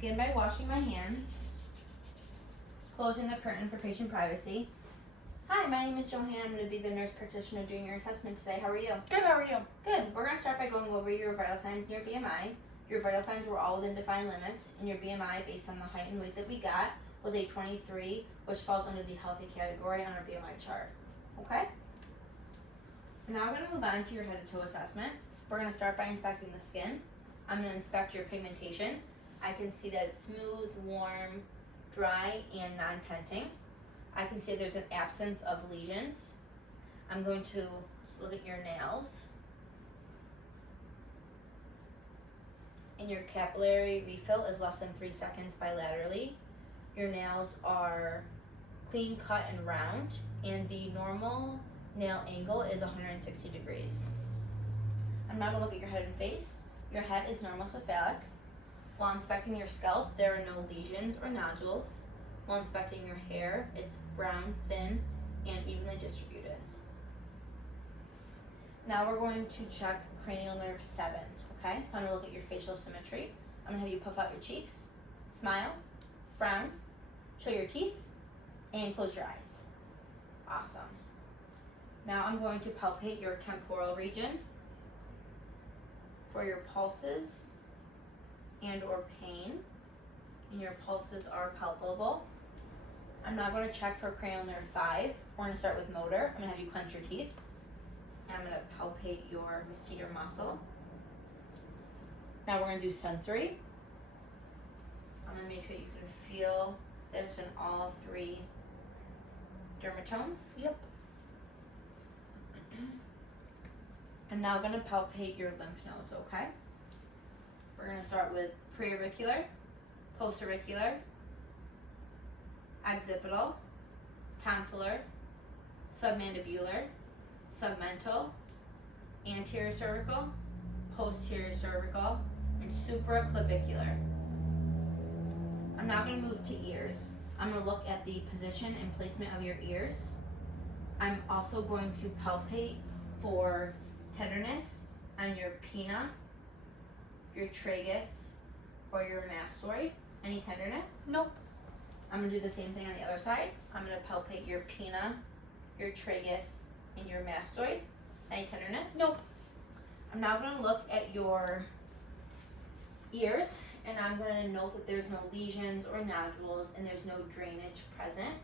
begin by washing my hands, closing the curtain for patient privacy. Hi, my name is Johanna. I'm going to be the nurse practitioner doing your assessment today. How are you? Good, how are you? Good. We're going to start by going over your vital signs and your BMI. Your vital signs were all within defined limits, and your BMI, based on the height and weight that we got, was a 23, which falls under the healthy category on our BMI chart. Okay? Now we're going to move on to your head to toe assessment. We're going to start by inspecting the skin. I'm going to inspect your pigmentation. I can see that it's smooth, warm, dry, and non-tenting. I can see there's an absence of lesions. I'm going to look at your nails. And your capillary refill is less than 3 seconds bilaterally. Your nails are clean cut and round, and the normal nail angle is 160 degrees. I'm now going to look at your head and face. Your head is normocephalic. While inspecting your scalp, there are no lesions or nodules. While inspecting your hair, it's brown, thin, and evenly distributed. Now we're going to check cranial nerve 7, okay? So I'm going to look at your facial symmetry. I'm going to have you puff out your cheeks, smile, frown, show your teeth, and close your eyes. Awesome. Now I'm going to palpate your temporal region for your pulses and or pain, and your pulses are palpable. I'm now going to check for cranial nerve 5. We're going to start with motor. I'm going to have you clench your teeth, and I'm going to palpate your masseter muscle. Now we're going to do sensory. I'm going to make sure you can feel this in all 3 dermatomes. Yep. I'm now going to palpate your lymph nodes, okay? We're going to start with preauricular, postauricular, occipital, tonsillar, submandibular, submental, anterior cervical, posterior cervical, and supraclavicular. I'm now going to move to ears. I'm going to look at the position and placement of your ears. I'm also going to palpate for tenderness on your pinna, your tragus, or your mastoid. Any tenderness? Nope. I'm going to do the same thing on the other side. I'm going to palpate your pinna, your tragus, and your mastoid. Any tenderness? Nope. I'm now going to look at your ears, and I'm going to note that there's no lesions or nodules, and there's no drainage present.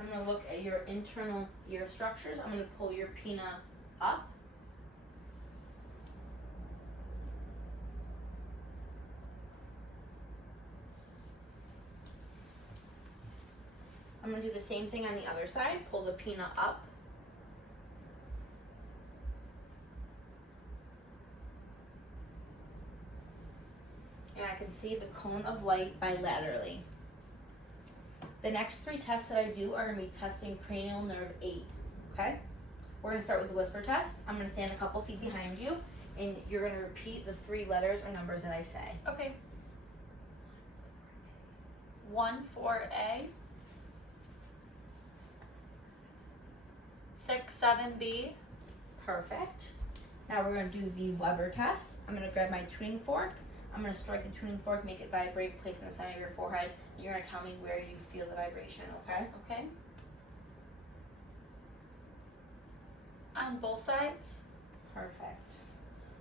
I'm going to look at your internal ear structures. I'm going to pull your pinna up. I'm going to do the same thing on the other side. Pull the pinna up. And I can see the cone of light bilaterally. The next 3 tests that I do are going to be testing cranial nerve 8, okay? We're going to start with the whisper test. I'm going to stand a couple feet behind you, and you're going to repeat the 3 letters or numbers that I say. Okay. 1 4A, 6 7B. Perfect. Now we're going to do the Weber test. I'm going to grab my tuning fork. I'm going to strike the tuning fork, make it vibrate, place it in the center of your forehead. And you're going to tell me where you feel the vibration, okay? Okay. On both sides. Perfect.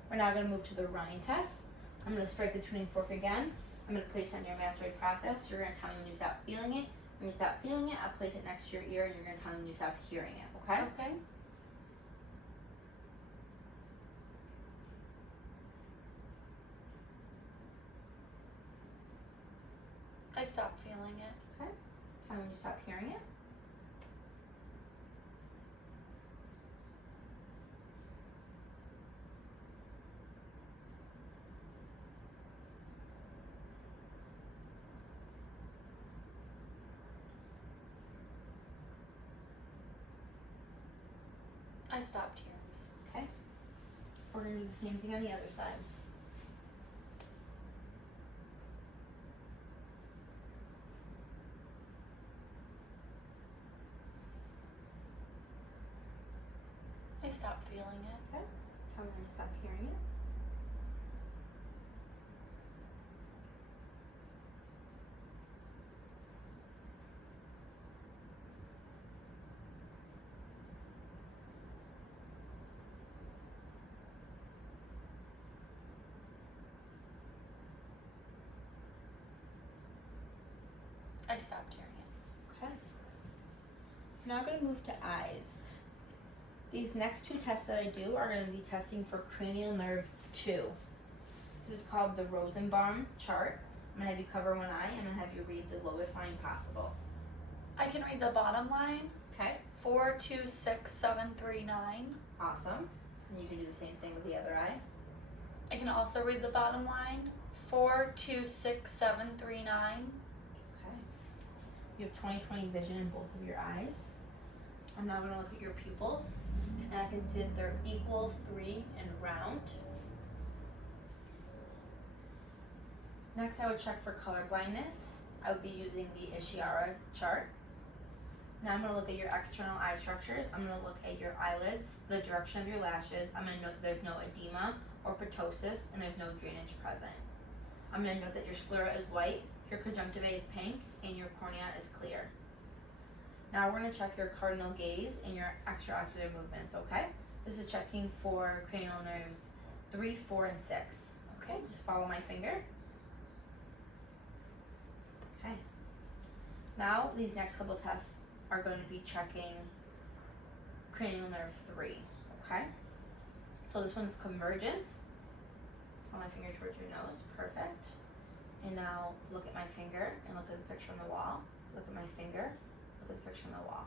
We're now going to move to the Rhine test. I'm going to strike the tuning fork again. I'm going to place it on your mastoid process. You're going to tell me when you stop feeling it. When you stop feeling it, I'll place it next to your ear, and you're going to tell me when you stop hearing it, okay? Okay. I stopped feeling it. Okay. Tell me when you stop hearing it. I stopped hearing it. Okay. We're going to do the same thing on the other side. I stopped feeling it. Okay. Tell me when you stop hearing it. I stopped hearing it. Okay. Now we're going to move to eyes. These next two tests that I do are going to be testing for cranial nerve 2. This is called the Rosenbaum chart. I'm going to have you cover one eye. I'm going to have you read the lowest line possible. I can read the bottom line. Okay? 4, 2, 6, 7, 3, 9. Awesome. And you can do the same thing with the other eye. I can also read the bottom line. 4, 2, 6, 7, 3, 9. Okay. You have 20/20 vision in both of your eyes. I'm now going to look at your pupils, and I can see that they're equal, 3, and round. Next, I would check for color blindness. I would be using the Ishihara chart. Now I'm going to look at your external eye structures. I'm going to look at your eyelids, the direction of your lashes. I'm going to note that there's no edema or ptosis, and there's no drainage present. I'm going to note that your sclera is white, your conjunctiva is pink, and your cornea is clear. Now we're going to check your cardinal gaze and your extraocular movements, okay? This is checking for cranial nerves 3, 4, and 6. Okay, just follow my finger. Okay. Now these next couple tests are going to be checking cranial nerve 3, okay? So this one's convergence. Follow my finger towards your nose, perfect. And now look at my finger and look at the picture on the wall. Look at my finger, look at the picture on the wall.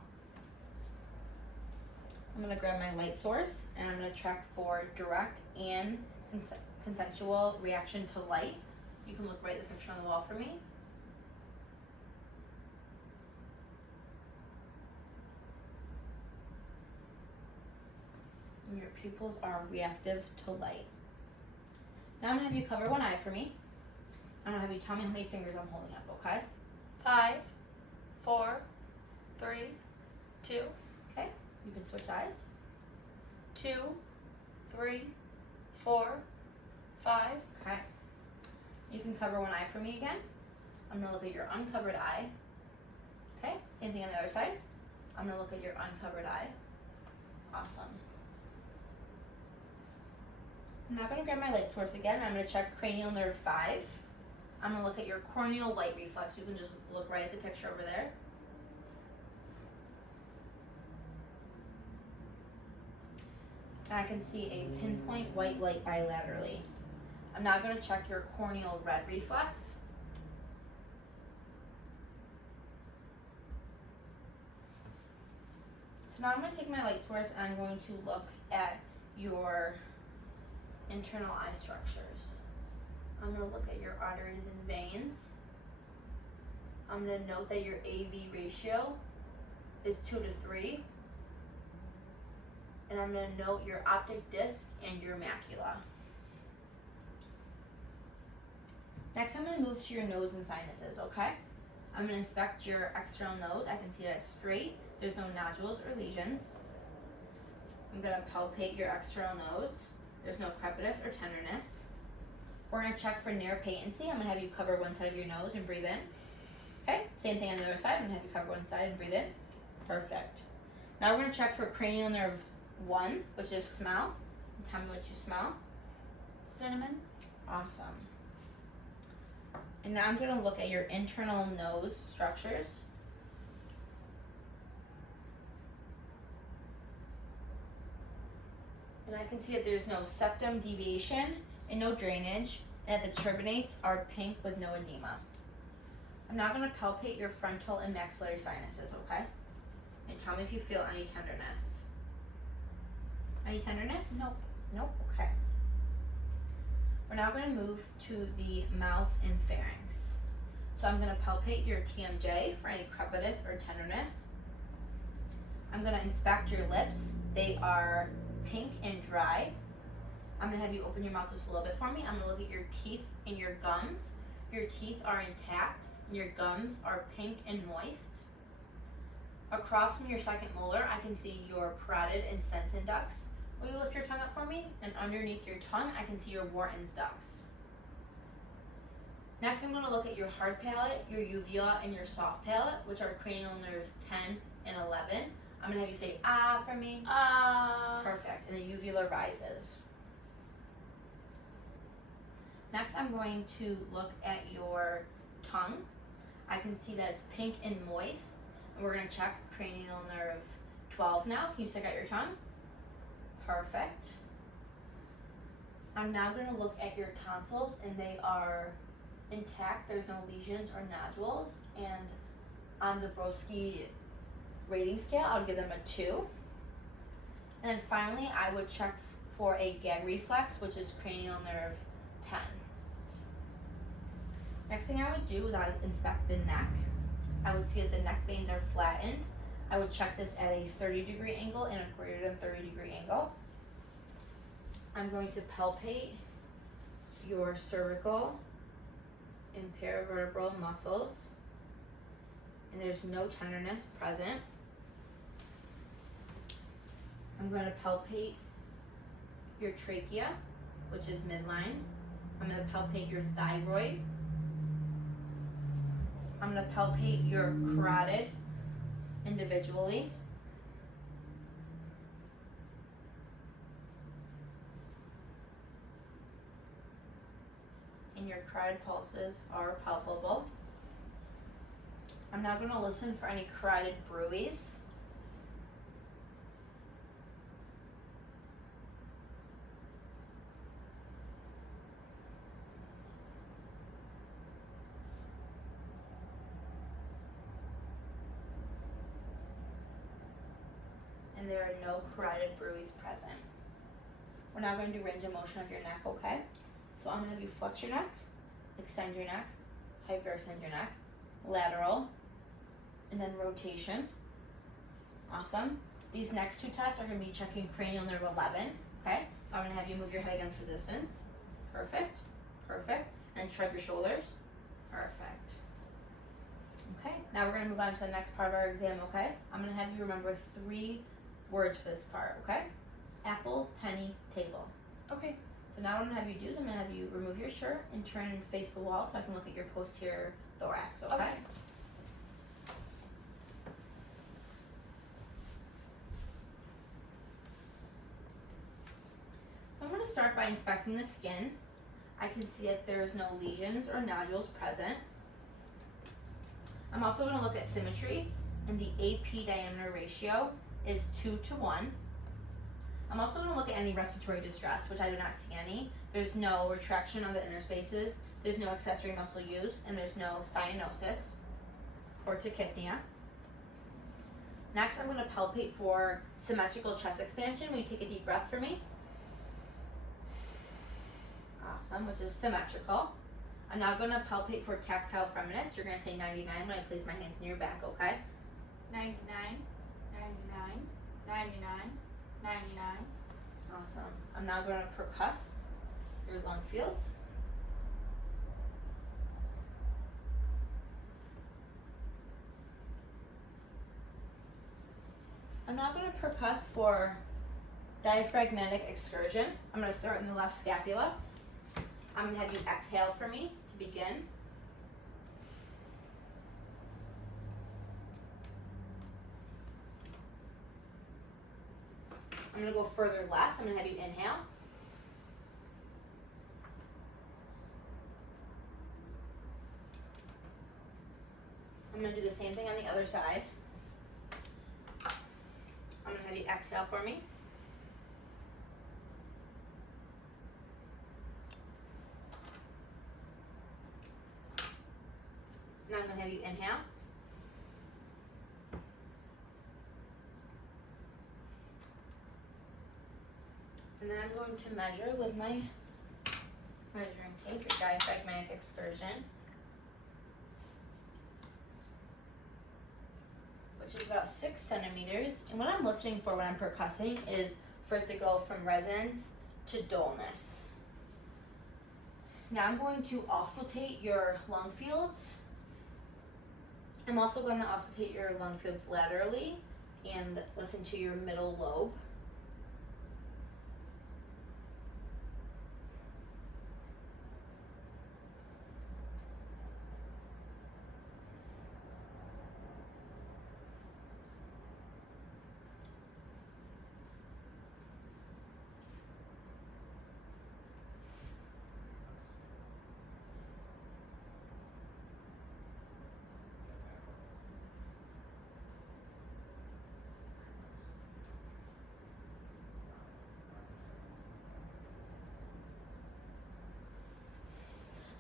I'm going to grab my light source and I'm going to check for direct and consensual reaction to light. You can look right at the picture on the wall for me. And your pupils are reactive to light. Now I'm going to have you cover one eye for me. I'm going to have you tell me how many fingers I'm holding up, okay? 5, 4, 3, 2. Okay, you can switch eyes. 2, 3, 4, 5. Okay. You can cover one eye for me again. I'm going to look at your uncovered eye. Okay, same thing on the other side. I'm going to look at your uncovered eye. Awesome. I'm now going to grab my light source again. I'm going to check cranial nerve 5. I'm going to look at your corneal light reflex. You can just look right at the picture over there. And I can see a pinpoint white light bilaterally. I'm now going to check your corneal red reflex. So now I'm going to take my light source and I'm going to look at your internal eye structures. I'm going to look at your arteries and veins. I'm going to note that your AV ratio is 2 to 3. And I'm going to note your optic disc and your macula. Next, I'm going to move to your nose and sinuses, okay? I'm going to inspect your external nose. I can see that it's straight. There's no nodules or lesions. I'm going to palpate your external nose. There's no crepitus or tenderness. We're going to check for near patency. I'm going to have you cover one side of your nose and breathe in. Okay, same thing on the other side. I'm going to have you cover one side and breathe in. Perfect. Now we're going to check for cranial nerve 1, which is smell. Tell me what you smell. Cinnamon. Awesome. And now I'm going to look at your internal nose structures. And I can see that there's no septum deviation and no drainage, and that the turbinates are pink with no edema. I'm now going to palpate your frontal and maxillary sinuses, okay? And tell me if you feel any tenderness. Any tenderness? Nope. Nope, okay. We're now going to move to the mouth and pharynx. So I'm going to palpate your TMJ for any crepitus or tenderness. I'm going to inspect your lips. They are pink and dry. I'm going to have you open your mouth just a little bit for me. I'm going to look at your teeth and your gums. Your teeth are intact and your gums are pink and moist. Across from your second molar, I can see your parotid and Sensen ducts. Will you lift your tongue up for me? And underneath your tongue, I can see your Wharton's ducts. Next, I'm going to look at your hard palate, your uvula, and your soft palate, which are cranial nerves 10 and 11. I'm going to have you say, ah, for me. Perfect. And the uvula rises. Next, I'm going to look at your tongue. I can see that it's pink and moist. And we're gonna check cranial nerve 12 now. Can you stick out your tongue? Perfect. I'm now gonna look at your tonsils, and they are intact. There's no lesions or nodules. And on the Broski rating scale, I would give them a 2. And then finally, I would check for a gag reflex, which is cranial nerve 10. Next thing I would do is I would inspect the neck. I would see that the neck veins are flattened. I would check this at a 30-degree angle and a greater than 30-degree angle. I'm going to palpate your cervical and paravertebral muscles, and there's no tenderness present. I'm going to palpate your trachea, which is midline. I'm going to palpate your thyroid. I'm going to palpate your carotid individually. And your carotid pulses are palpable. I'm now going to listen for any carotid bruits. And there are no carotid bruits present. We're now going to do range of motion of your neck, okay? So I'm going to have you flex your neck, extend your neck, hyperextend your neck, lateral, and then rotation. Awesome. These next 2 tests are going to be checking cranial nerve 11, okay? So I'm going to have you move your head against resistance. Perfect, perfect. And shrug your shoulders. Perfect. Okay, now we're going to move on to the next part of our exam, okay? I'm going to have you remember 3 words for this part, okay? Apple, penny, table. Okay. So now what I'm going to have you do is I'm going to have you remove your shirt and turn and face the wall so I can look at your posterior thorax, okay? I'm going to start by inspecting the skin. I can see that there's no lesions or nodules present. I'm also going to look at symmetry, and the AP diameter ratio is 2:1. I'm also going to look at any respiratory distress, which I do not see any. There's no retraction of the inner spaces, there's no accessory muscle use, and there's no cyanosis or tachypnea. Next, I'm going to palpate for symmetrical chest expansion. Will you take a deep breath for me? Awesome, which is symmetrical. I'm now going to palpate for tactile firmness. You're going to say 99 when I place my hands in your back, okay? 99, 99, 99, 99. Awesome. I'm now going to percuss your lung fields. I'm now going to percuss for diaphragmatic excursion. I'm going to start in the left scapula. I'm going to have you exhale for me to begin. I'm going to go further left. I'm going to have you inhale. I'm going to do the same thing on the other side. I'm going to have you exhale for me. Now I'm going to have you inhale. And then I'm going to measure with my measuring tape your diaphragmatic excursion, which is about 6 centimeters. And what I'm listening for when I'm percussing is for it to go from resonance to dullness. Now I'm going to auscultate your lung fields. I'm also going to auscultate your lung fields laterally and listen to your middle lobe.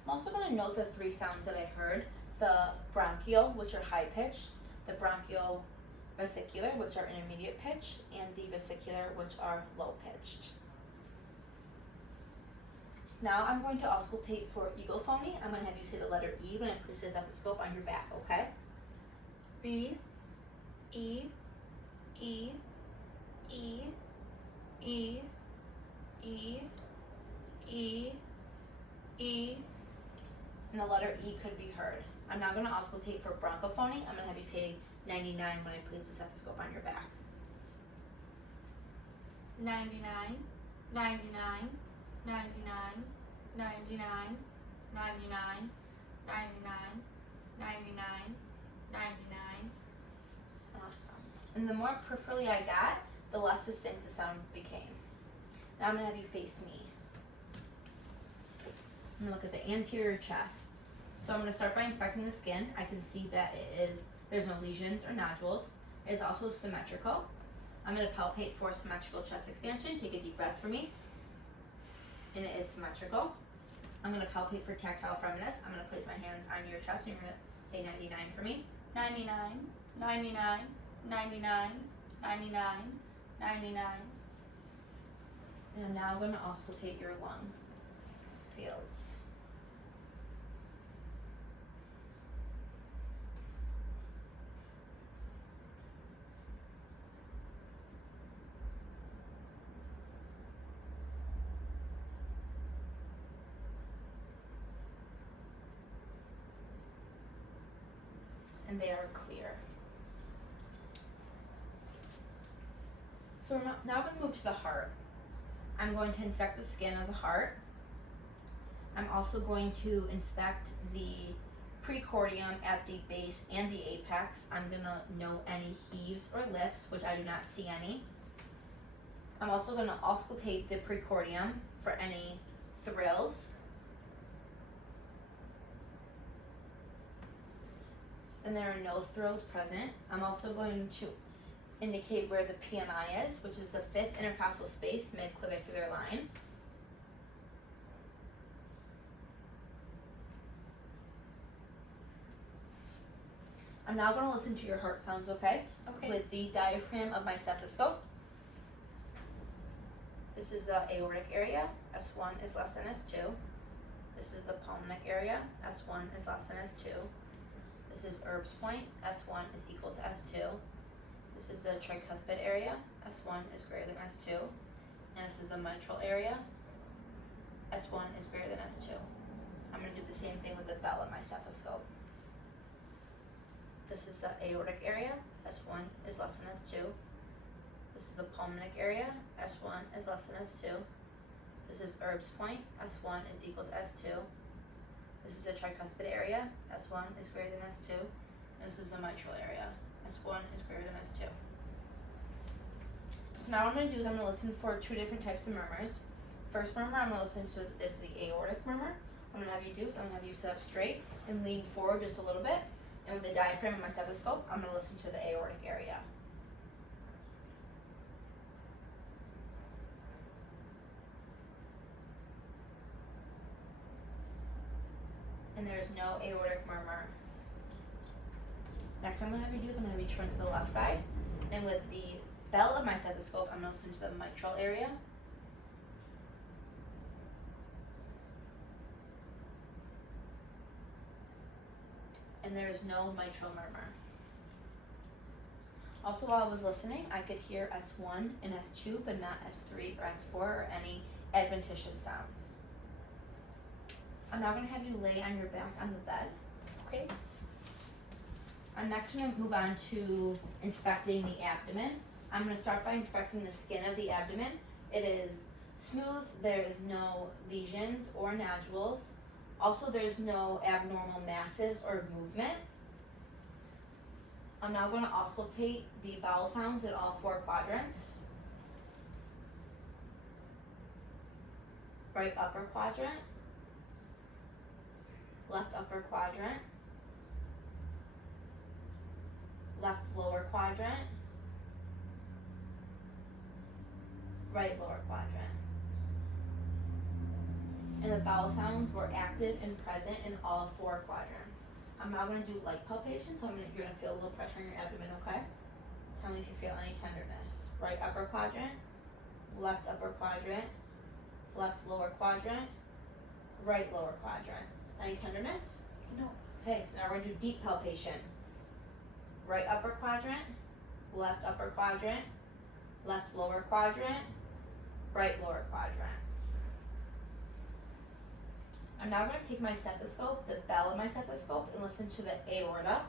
I'm also going to note the 3 sounds that I heard: the bronchial, which are high pitched, the bronchial vesicular, which are intermediate pitched, and the vesicular, which are low pitched. Now I'm going to auscultate for egophony. I'm going to have you say the letter E when I place the stethoscope on your back, okay? E, E, E, E, E, E, E, E. And the letter E could be heard. I'm now going to auscultate for bronchophony. I'm going to have you say 99 when I place the stethoscope on your back. 99, 99, 99, 99, 99, 99, 99, 99. Awesome. And the more peripherally I got, the less distinct the sound became. Now I'm going to have you face me. I'm going to look at the anterior chest. So I'm going to start by inspecting the skin. I can see that there's no lesions or nodules. It is also symmetrical. I'm going to palpate for symmetrical chest expansion. Take a deep breath for me. And it is symmetrical. I'm going to palpate for tactile firmness. I'm going to place my hands on your chest and you're going to say 99 for me. 99, 99, 99, 99, 99. And now I'm going to auscultate your lung fields. And they are clear. So we're now going to move to the heart. I'm going to inspect the skin of the heart. I'm also going to inspect the precordium at the base and the apex. I'm going to note any heaves or lifts, which I do not see any. I'm also going to auscultate the precordium for any thrills. And there are no thrills present. I'm also going to indicate where the PMI is, which is the 5th intercostal space, mid-clavicular line. I'm now going to listen to your heart sounds, okay? Okay. With the diaphragm of my stethoscope. This is the aortic area. S1 is less than S2. This is the pulmonic area. S1 is less than S2. This is Erb's point. S1 is equal to S2. This is the tricuspid area. S1 is greater than S2. And this is the mitral area. S1 is greater than S2. I'm going to do the same thing with the bell of my stethoscope. This is the aortic area. S1 is less than S2. This is the pulmonic area. S1 is less than S2. This is Erb's point. S1 is equal to S2. This is the tricuspid area. S1 is greater than S2. And this is the mitral area. S1 is greater than S2. So now what I'm going to do is I'm going to listen for 2 different types of murmurs. First murmur I'm going to listen to is the aortic murmur. What I'm going to have you do is I'm going to have you sit up straight and lean forward just a little bit. And with the diaphragm of my stethoscope, I'm going to listen to the aortic area. And there's no aortic murmur. Next I'm going to have you do is I'm going to have you turn to the left side. And with the bell of my stethoscope, I'm going to listen to the mitral area. And there is no mitral murmur. Also, while I was listening, I could hear S1 and S2, but not S3 or S4 or any adventitious sounds. I'm now going to have you lay on your back on the bed. Okay. I'm next going to move on to inspecting the abdomen. I'm going to start by inspecting the skin of the abdomen. It is smooth. There is no lesions or nodules. Also, there's no abnormal masses or movement. I'm now going to auscultate the bowel sounds in all 4 quadrants. Right upper quadrant, left upper quadrant, left lower quadrant, right lower quadrant. and the bowel sounds were active and present in all 4 quadrants. I'm now going to do light palpation, so you're going to feel a little pressure in your abdomen, okay? Tell me if you feel any tenderness. Right upper quadrant, left upper quadrant, left lower quadrant, right lower quadrant. Any tenderness? No. Okay, so now we're going to do deep palpation. Right upper quadrant, left upper quadrant, left lower quadrant, right lower quadrant. I'm now going to take my stethoscope, the bell of my stethoscope, and listen to the aorta.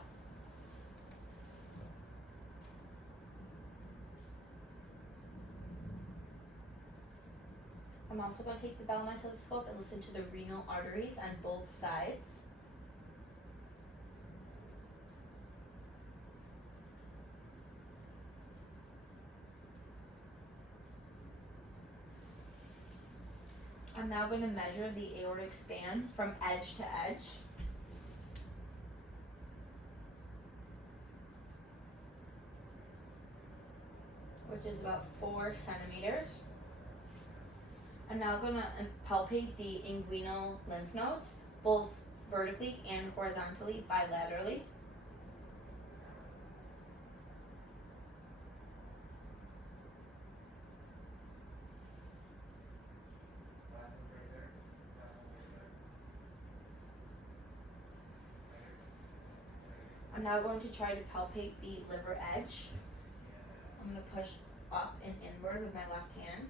I'm also going to take the bell of my stethoscope and listen to the renal arteries on both sides. I'm now going to measure the aortic span from edge to edge. Which is about 4 centimeters. I'm now going to palpate the inguinal lymph nodes, both vertically and horizontally, bilaterally. I'm now going to try to palpate the liver edge. I'm going to push up and inward with my left hand.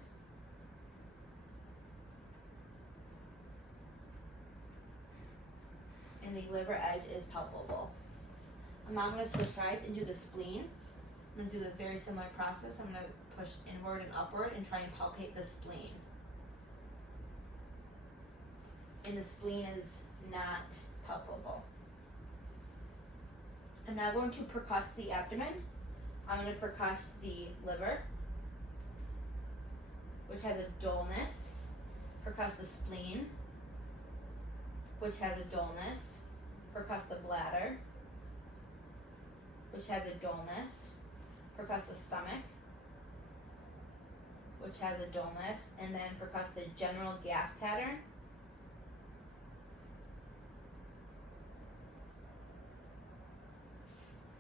And the liver edge is palpable. I'm now going to switch sides and do the spleen. I'm going to do the very similar process. I'm going to push inward and upward and try and palpate the spleen. And the spleen is not palpable. I'm now going to percuss the abdomen. I'm going to percuss the liver, which has a dullness. Percuss the spleen, which has a dullness. Percuss the bladder, which has a dullness. Percuss the stomach, which has a dullness. And then percuss the general gas pattern,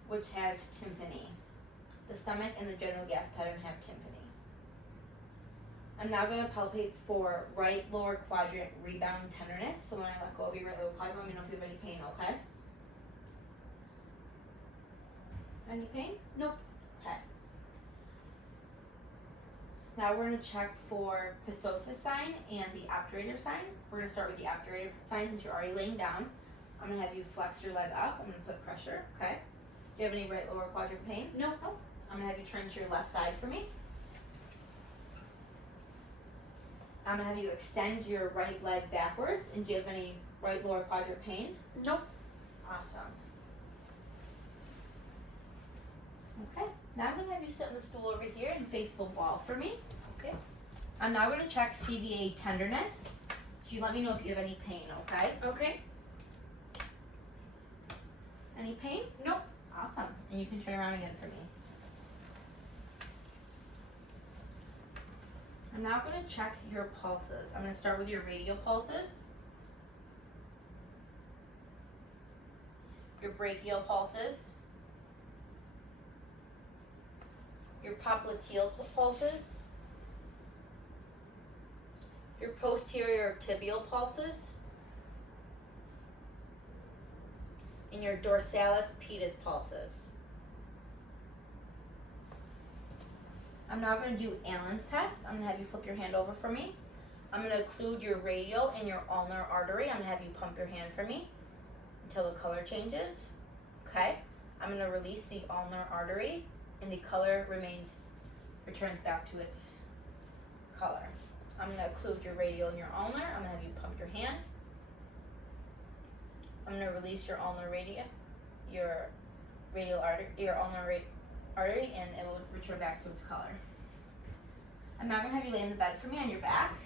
which has tympany. The stomach and the general gas pattern have tympany. I'm now going to palpate for right lower quadrant rebound tenderness. So when I let go of your right lower quadrant, let me know if you have any pain, okay? Any pain? Nope. Okay. Now we're going to check for Pistosis sign and the obturator sign. We're going to start with the obturator sign since you're already laying down. I'm going to have you flex your leg up. I'm going to put pressure, okay? Do you have any right lower quadrant pain? Nope. Nope. I'm going to have you turn to your left side for me. I'm going to have you extend your right leg backwards. And do you have any right lower quadrant pain? Nope. Awesome. Okay. Now I'm going to have you sit on the stool over here and face the wall for me. Okay. I'm now going to check CVA tenderness. So you let me know if you have any pain, okay? Okay. Any pain? Nope. Awesome. And you can turn around again for me. I'm now going to check your pulses. I'm going to start with your radial pulses, your brachial pulses, your popliteal pulses, your posterior tibial pulses, and your dorsalis pedis pulses. I'm now going to do Allen's test. I'm going to have you flip your hand over for me. I'm going to occlude your radial and your ulnar artery. I'm going to have you pump your hand for me until the color changes. Okay. I'm going to release the ulnar artery and the color returns back to its color. I'm going to occlude your radial and your ulnar. I'm going to have you pump your hand. I'm going to release your ulnar your radial artery, your ulnar artery, and it will return back to its color. I'm now going to have you lay in the bed for me on your back.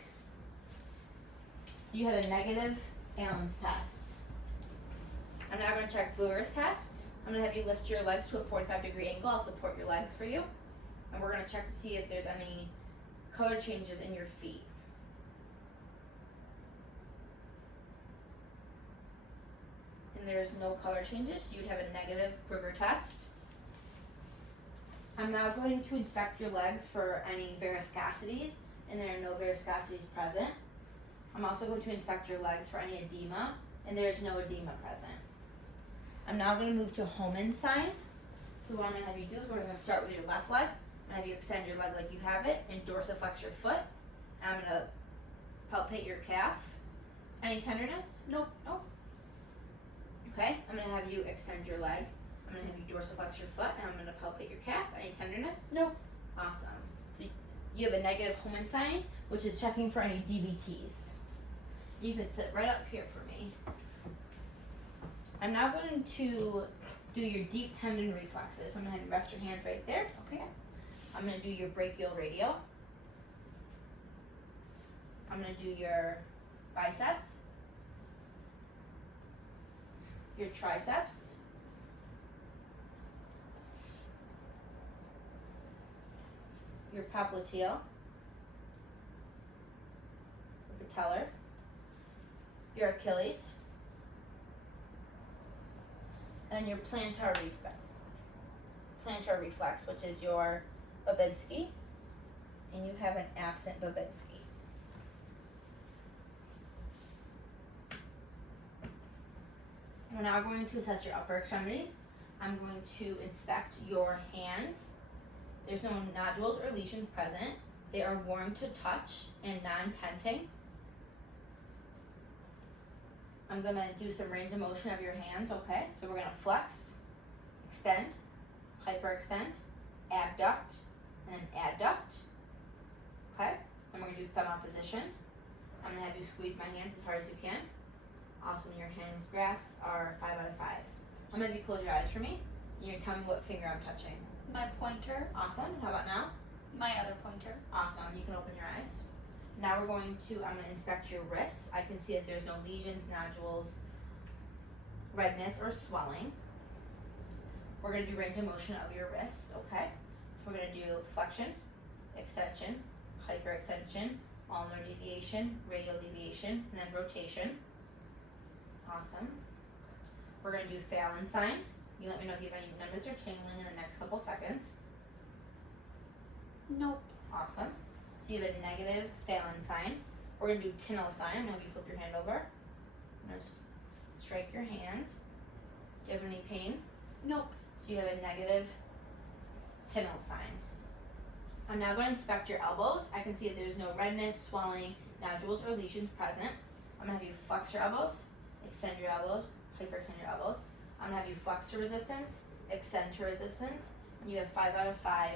So you had a negative Allen's test. I'm now going to check Brewer's test. I'm going to have you lift your legs to a 45-degree angle. I'll support your legs for you. And we're going to check to see if there's any color changes in your feet. and there's no color changes, so you'd have a negative Brugger test. I'm now going to inspect your legs for any varicosities, and there are no varicosities present. I'm also going to inspect your legs for any edema, and there is no edema present. I'm now going to move to Homan sign. So what I'm going to have you do is we're going to start with your left leg. I'm going to have you extend your leg like you have it and dorsiflex your foot. I'm going to palpate your calf. Any tenderness? Nope. Nope. Okay, I'm going to have you extend your leg. I'm going to have you dorsiflex your foot, and I'm going to palpate your calf. Any tenderness? Nope. Awesome. So you have a negative Homan sign, which is checking for any DVTs. You can sit right up here for me. I'm now going to do your deep tendon reflexes. So I'm going to have you rest your hands right there. Okay. I'm going to do your brachial radial. I'm going to do your biceps, your triceps, your popliteal, your patellar, your Achilles, and your plantar reflex, which is your Babinski, and you have an absent Babinski. We're now going to assess your upper extremities. I'm going to inspect your hands. There's no nodules or lesions present. They are warm to touch and non-tenting. I'm going to do some range of motion of your hands, okay? So we're going to flex, extend, hyperextend, abduct, and then adduct, okay? And we're going to do thumb opposition. I'm going to have you squeeze my hands as hard as you can. Awesome, your hands grasps are 5 out of 5. I'm going to have you close your eyes for me. And you're going to tell me what finger I'm touching. My pointer. Awesome, how about now? My other pointer. Awesome, you can open your eyes. Now I'm going to inspect your wrists. I can see that there's no lesions, nodules, redness, or swelling. We're going to do range of motion of your wrists, okay? So we're going to do flexion, extension, hyperextension, ulnar deviation, radial deviation, and then rotation. Awesome. We're going to do Fallon sign. You let me know if you have any numbness or tingling in the next couple seconds. Nope. Awesome. So you have a negative Fallon sign. We're going to do Tinel sign. I'm going to have you flip your hand over. I'm going to strike your hand. Do you have any pain? Nope. So you have a negative Tinel sign. I'm now going to inspect your elbows. I can see that there's no redness, swelling, nodules, or lesions present. I'm going to have you flex your elbows, extend your elbows, hyperextend your elbows. I'm going to have you flex to resistance, extend to resistance, and you have 5 out of 5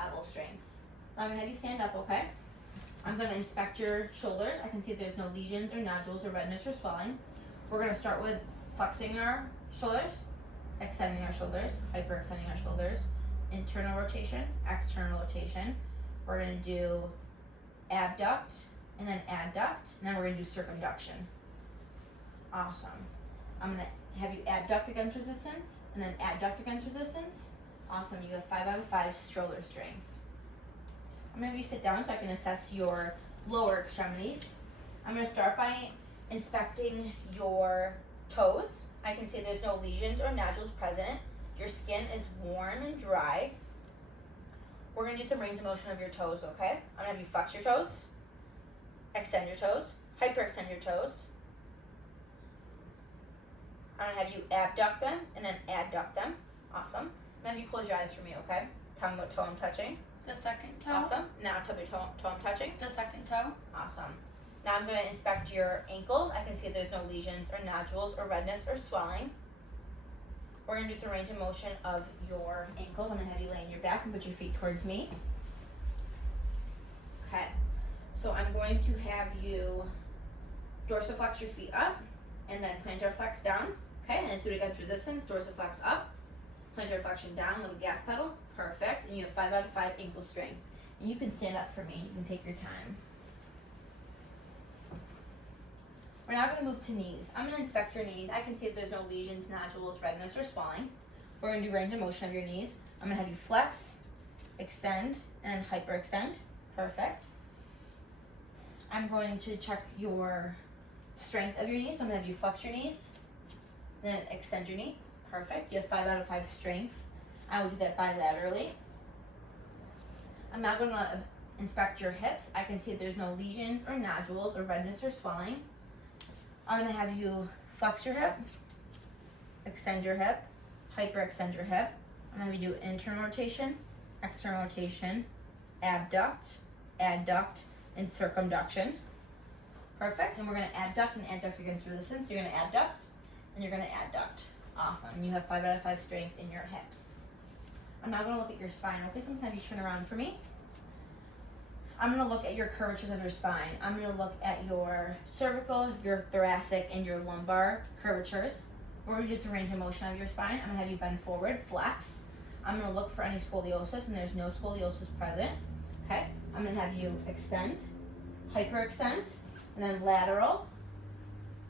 elbow strength. Now I'm going to have you stand up, okay? I'm going to inspect your shoulders. I can see that there's no lesions or nodules or redness or swelling. We're going to start with flexing our shoulders, extending our shoulders, hyperextending our shoulders, internal rotation, external rotation. We're going to do abduct and then adduct, and then we're going to do circumduction. Awesome. I'm going to have you abduct against resistance and then adduct against resistance. Awesome. You have 5 out of 5 shoulder strength. I'm going to have you sit down so I can assess your lower extremities. I'm going to start by inspecting your toes. I can see there's no lesions or nodules present. Your skin is warm and dry. We're going to do some range of motion of your toes, okay? I'm going to have you flex your toes, extend your toes, hyperextend your toes. I'm going to have you abduct them and then adduct them. Awesome. I'm going to have you close your eyes for me, okay? Tell me what toe I'm touching. The second toe. Awesome. Now tell me toe I'm touching. The second toe. Awesome. Now I'm going to inspect your ankles. I can see there's no lesions or nodules or redness or swelling. We're going to do some range of motion of your ankles. I'm going to have you lay on your back and put your feet towards me. Okay. So I'm going to have you dorsiflex your feet up and then plantar flex down. Okay, and then suit against resistance, dorsiflex up, plantar flexion down, little gas pedal. Perfect. And you have 5 out of 5 ankle strength. And you can stand up for me. You can take your time. We're now going to move to knees. I'm going to inspect your knees. I can see if there's no lesions, nodules, redness, or swelling. We're going to do range of motion of your knees. I'm going to have you flex, extend, and hyperextend. Perfect. I'm going to check your strength of your knees. So I'm going to have you flex your knees, Then extend your knee. Perfect. You have 5 out of 5 strength. I will do that bilaterally. I'm now going to inspect your hips. I can see if there's no lesions or nodules or redness or swelling. I'm going to have you flex your hip, extend your hip, hyperextend your hip. I'm going to have you do internal rotation, external rotation, abduct, adduct, and circumduction. Perfect. And we're going to abduct and adduct against resistance. So you're going to abduct and you're going to adduct. Awesome. And you have 5 out of 5 strength in your hips. I'm now going to look at your spine. Okay, so I'm going to have you turn around for me. I'm going to look at your curvatures of your spine. I'm going to look at your cervical, your thoracic, and your lumbar curvatures. We're going to do some range of motion of your spine. I'm going to have you bend forward, flex. I'm going to look for any scoliosis, and there's no scoliosis present. Okay, I'm going to have you extend, hyperextend, and then lateral,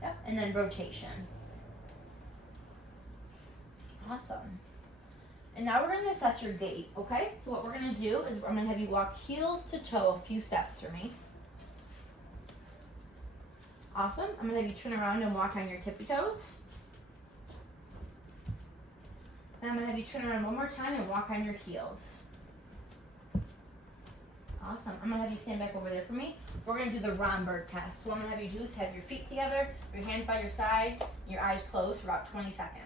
yep, and then rotation. Awesome. And now we're going to assess your gait, okay? So what we're going to do is I'm going to have you walk heel to toe a few steps for me. Awesome. I'm going to have you turn around and walk on your tippy toes. And I'm going to have you turn around one more time and walk on your heels. Awesome. I'm going to have you stand back over there for me. We're going to do the Romberg test. So what I'm going to have you do is have your feet together, your hands by your side, and your eyes closed for about 20 seconds.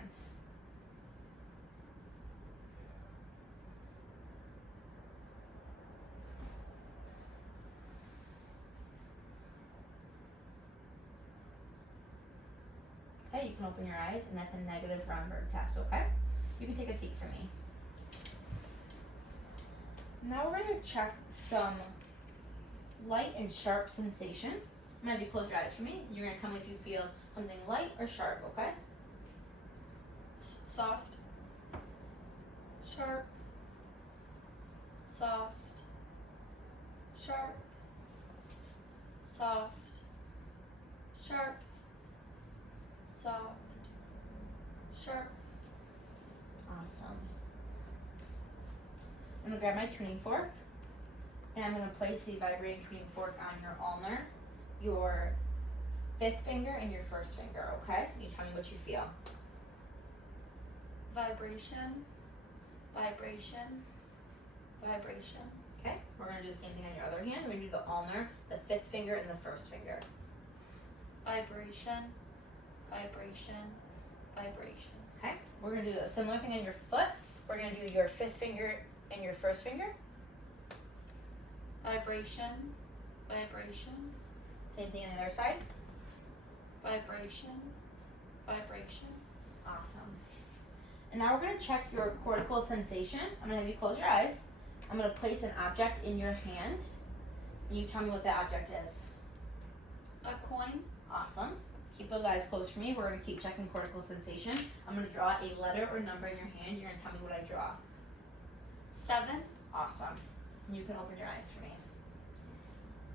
Okay, you can open your eyes, and that's a negative Romberg test, okay? You can take a seat for me. Now we're going to check some light and sharp sensation. I'm going to have you close your eyes for me. You're going to tell me if you feel something light or sharp, okay? Soft, sharp, soft, sharp, soft, sharp, soft, sharp. Awesome. I'm going to grab my tuning fork, and I'm going to place the vibrating tuning fork on your ulnar, your 5th finger, and your 1st finger, okay? You tell me what you feel. Vibration, vibration, vibration. Okay, we're going to do the same thing on your other hand. We're going to do the ulnar, the 5th finger, and the 1st finger. Vibration, vibration, vibration. Okay, we're going to do a similar thing on your foot. We're going to do your 5th finger and your 1st finger. Vibration, vibration, Same thing on the other side. vibration, vibration. Awesome. And now we're going to check your cortical sensation. I'm going to have you close your eyes. I'm going to place an object in your hand. And you tell me what that object is. A coin, Awesome. Keep those eyes closed for me. We're going to keep checking cortical sensation. I'm going to draw a letter or number in your hand. You're going to tell me what I draw. 7, Awesome. And you can open your eyes for me.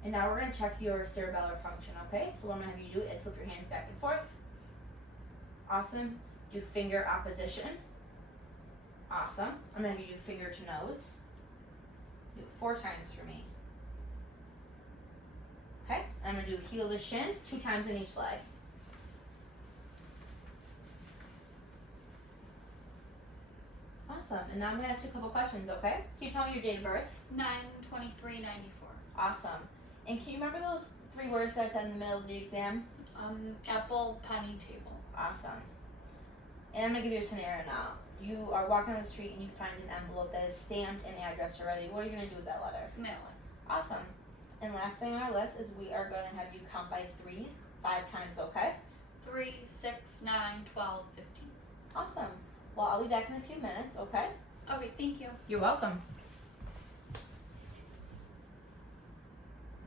And now we're going to check your cerebellar function, okay? So what I'm going to have you do is flip your hands back and forth. Awesome. Do finger opposition. Awesome. I'm going to have you do finger to nose. Do it 4 times for me. Okay? I'm going to do heel to shin 2 times in each leg. Awesome. And now I'm going to ask you a couple questions, okay? Can you tell me your date of birth? 9/23/94. Awesome. And can you remember those 3 words that I said in the middle of the exam? Apple, penny, table. Awesome. And I'm going to give you a scenario now. You are walking on the street and you find an envelope that is stamped and addressed already. What are you going to do with that letter? Mail it. Awesome. And last thing on our list is we are going to have you count by 3s 5 times, okay? 3, 6, 9, 12, 15. Awesome. Well, I'll be back in a few minutes, okay? Okay, thank you. You're welcome.